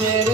রে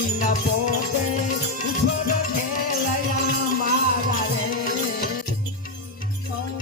ધરતીના પોતે ઉપર ખેલયા મારા રે તું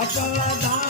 ಅಚಲ ದಾನ